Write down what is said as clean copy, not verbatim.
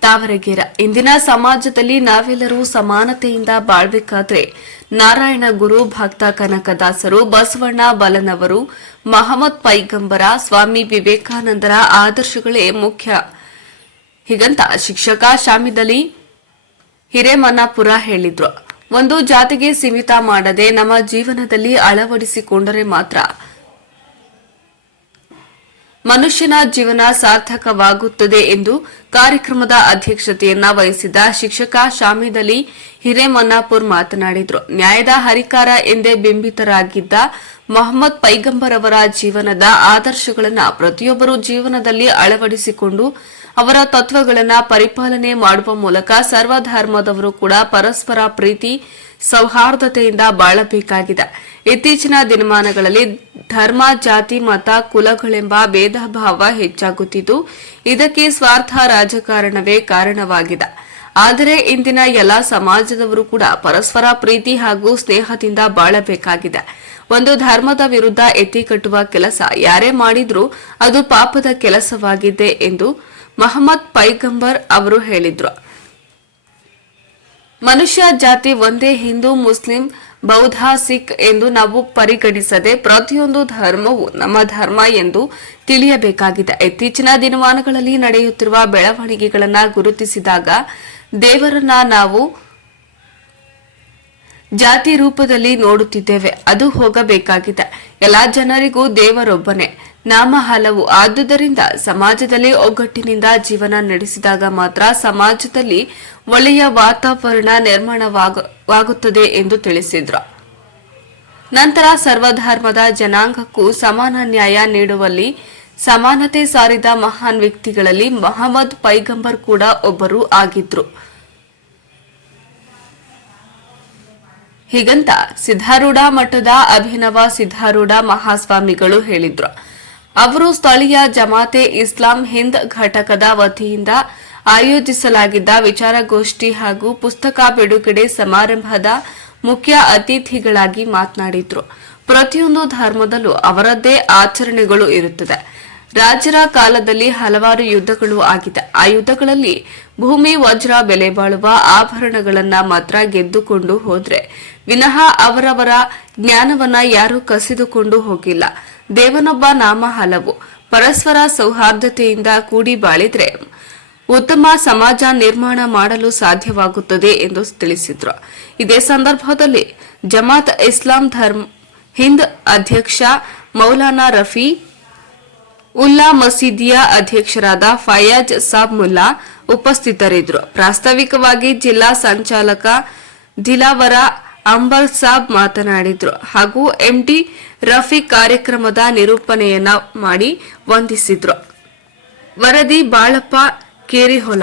ತಾವರಗೇರ ಇಂದಿನ ಸಮಾಜದಲ್ಲಿ ನಾವೆಲ್ಲರೂ ಸಮಾನತೆಯಿಂದ ಬಾಳ್ಬೇಕಾದ್ರೆ ನಾರಾಯಣ ಗುರು, ಭಕ್ತ ಕನಕದಾಸರು, ಬಸವಣ್ಣ ಬಲನವರು, ಮಹಮ್ಮದ್ ಪೈಗಂಬರ, ಸ್ವಾಮಿ ವಿವೇಕಾನಂದರ ಆದರ್ಶಗಳೇ ಮುಖ್ಯ. ಹೀಗಂತ ಶಿಕ್ಷಕ ಶಾಮಿದಲಿ ಹಿರೇಮನ್ನಾಪುರ ಹೇಳಿದ್ರು. ಒಂದು ಜಾತಿಗೆ ಸೀಮಿತ ಮಾಡದೆ ನಮ್ಮ ಜೀವನದಲ್ಲಿ ಅಳವಡಿಸಿಕೊಂಡರೆ ಮಾತ್ರ ಮನುಷ್ಯನ ಜೀವನ ಸಾರ್ಥಕವಾಗುತ್ತದೆ ಎಂದು ಕಾರ್ಯಕ್ರಮದ ಅಧ್ಯಕ್ಷತೆಯನ್ನ ವಹಿಸಿದ್ದ ಶಿಕ್ಷಕ ಶಾಮಿದಲಿ ಹಿರೇಮನ್ನಾಪುರ್ ಮಾತನಾಡಿದರು. ನ್ಯಾಯದ ಹರಿಕಾರ ಎಂದೇ ಬಿಂಬಿತರಾಗಿದ್ದ ಮೊಹಮ್ಮದ್ ಪೈಗಂಬರ್ ಅವರ ಜೀವನದ ಆದರ್ಶಗಳನ್ನು ಪ್ರತಿಯೊಬ್ಬರು ಜೀವನದಲ್ಲಿ ಅಳವಡಿಸಿಕೊಂಡು ಅವರ ತತ್ವಗಳನ್ನು ಪರಿಪಾಲನೆ ಮಾಡುವ ಮೂಲಕ ಸರ್ವಧರ್ಮದವರು ಕೂಡ ಪರಸ್ಪರ ಪ್ರೀತಿ ಸೌಹಾರ್ದತೆಯಿಂದ ಬಾಳಬೇಕಾಗಿದೆ. ಇತ್ತೀಚಿನ ದಿನಮಾನಗಳಲ್ಲಿ ಧರ್ಮ, ಜಾತಿ, ಮತ, ಕುಲಗಳೆಂಬ ಭೇದ ಭಾವ ಹೆಚ್ಚಾಗುತ್ತಿದ್ದು ಇದಕ್ಕೆ ಸ್ವಾರ್ಥ ರಾಜಕಾರಣವೇ ಕಾರಣವಾಗಿದೆ. ಆದರೆ ಇಂದಿನ ಎಲ್ಲಾ ಸಮಾಜದವರು ಕೂಡ ಪರಸ್ಪರ ಪ್ರೀತಿ ಹಾಗೂ ಸ್ನೇಹದಿಂದ ಬಾಳಬೇಕಾಗಿದೆ. ಒಂದು ಧರ್ಮದ ವಿರುದ್ಧ ಎತ್ತಿ ಕಟ್ಟುವ ಕೆಲಸ ಯಾರೇ ಮಾಡಿದ್ರೂ ಅದು ಪಾಪದ ಕೆಲಸವಾಗಿದೆ ಎಂದು ಮೊಹಮ್ಮದ್ ಪೈಗಂಬರ್ ಅವರು ಹೇಳಿದ್ರು. ಮನುಷ್ಯ ಜಾತಿ ಒಂದೇ, ಹಿಂದೂ, ಮುಸ್ಲಿಂ, ಬೌದ್ಧ, ಸಿಖ್ ಎಂದು ನಾವು ಪರಿಗಣಿಸದೆ ಪ್ರತಿಯೊಂದು ಧರ್ಮವು ನಮ್ಮ ಧರ್ಮ ಎಂದು ತಿಳಿಯಬೇಕಾಗಿದೆ. ಇತ್ತೀಚಿನ ದಿನಮಾನಗಳಲ್ಲಿ ನಡೆಯುತ್ತಿರುವ ಬೆಳವಣಿಗೆಗಳನ್ನು ಗುರುತಿಸಿದಾಗ ದೇವರನ್ನ ನಾವು ಜಾತಿ ರೂಪದಲ್ಲಿ ನೋಡುತ್ತಿದ್ದೇವೆ. ಅದು ಹೋಗಬೇಕಾಗಿದೆ. ಎಲ್ಲಾ ಜನರಿಗೂ ದೇವರೊಬ್ಬನೇ, ನಾಮ ಹಲವು. ಆದುದರಿಂದ ಸಮಾಜದಲ್ಲಿ ಒಗ್ಗಟ್ಟಿನಿಂದ ಜೀವನ ನಡೆಸಿದಾಗ ಮಾತ್ರ ಸಮಾಜದಲ್ಲಿ ಒಳ್ಳೆಯ ವಾತಾವರಣ ನಿರ್ಮಾಣವಾಗುತ್ತದೆ ಎಂದು ತಿಳಿಸಿದ್ರು. ನಂತರ ಸರ್ವಧರ್ಮದ ಜನಾಂಗಕ್ಕೂ ಸಮಾನ ನ್ಯಾಯ ನೀಡುವಲ್ಲಿ ಸಮಾನತೆ ಸಾರಿದ ಮಹಾನ್ ವ್ಯಕ್ತಿಗಳಲ್ಲಿ ಮೊಹಮ್ಮದ್ ಪೈಗಂಬರ್ ಕೂಡ ಒಬ್ಬರು ಆಗಿದ್ರು. ಹೀಗಂತ ಸಿದ್ಧಾರೂಢ ಮಠದ ಅಭಿನವ ಸಿದ್ಧಾರೂಢ ಮಹಾಸ್ವಾಮಿಗಳು ಹೇಳಿದ್ರು. ಅವರು ಸ್ಥಳೀಯ ಜಮಾತೆ ಇಸ್ಲಾಂ ಹಿಂದ್ ಘಟಕದ ವತಿಯಿಂದ ಆಯೋಜಿಸಲಾಗಿದ್ದ ವಿಚಾರಗೋಷ್ಠಿ ಹಾಗೂ ಪುಸ್ತಕ ಬಿಡುಗಡೆ ಸಮಾರಂಭದ ಮುಖ್ಯ ಅತಿಥಿಗಳಾಗಿ ಮಾತನಾಡಿದ್ರು. ಪ್ರತಿಯೊಂದು ಧರ್ಮದಲ್ಲೂ ಅವರದ್ದೇ ಆಚರಣೆಗಳು ಇರುತ್ತದೆ. ರಾಜರ ಕಾಲದಲ್ಲಿ ಹಲವಾರು ಯುದ್ಧಗಳು ಆಗಿದೆ. ಆ ಯುದ್ಧಗಳಲ್ಲಿ ಭೂಮಿ, ವಜ್ರ, ಬೆಲೆ ಬಾಳುವ ಆಭರಣಗಳನ್ನ ಮಾತ್ರ ಗೆದ್ದುಕೊಂಡು ಹೋದ್ರೆ ವಿನಃ ಅವರವರ ಜ್ಞಾನವನ್ನ ಯಾರೂ ಕಸಿದುಕೊಂಡು ಹೋಗಿಲ್ಲ. ದೇವನೊಬ್ಬ, ನಾಮ ಹಲವು. ಪರಸ್ಪರ ಸೌಹಾರ್ದತೆಯಿಂದ ಕೂಡಿ ಬಾಳಿದ್ರೆ ಉತ್ತಮ ಸಮಾಜ ನಿರ್ಮಾಣ ಮಾಡಲು ಸಾಧ್ಯವಾಗುತ್ತದೆ ಎಂದು ತಿಳಿಸಿದ್ರು. ಇದೇ ಸಂದರ್ಭದಲ್ಲಿ ಜಮಾತ್ ಇಸ್ಲಾಂ ಹಿಂದ್ ಅಧ್ಯಕ್ಷ ಮೌಲಾನಾ ರಫಿ ಉಲ್ಲಾ, ಮಸೀದಿಯ ಅಧ್ಯಕ್ಷರಾದ ಫಯಾಜ್ ಸಾಬ್ ಮುಲ್ಲಾ ಉಪಸ್ಥಿತರಿದ್ದರು. ಪ್ರಾಸ್ತಾವಿಕವಾಗಿ ಜಿಲ್ಲಾ ಸಂಚಾಲಕ ದಿಲಾವರ ಅಂಬರ್ ಸಾಬ್ ಮಾತನಾಡಿದ್ರು ಹಾಗೂ ಎಂಡಿ ರಫೀಕ್ ಕಾರ್ಯಕ್ರಮದ ನಿರೂಪಣೆಯನ್ನ ಮಾಡಿ ವಂದಿಸಿದ್ರು. ವರದಿ ಬಾಳಪ್ಪ ಕೇರಿಹೊಲ.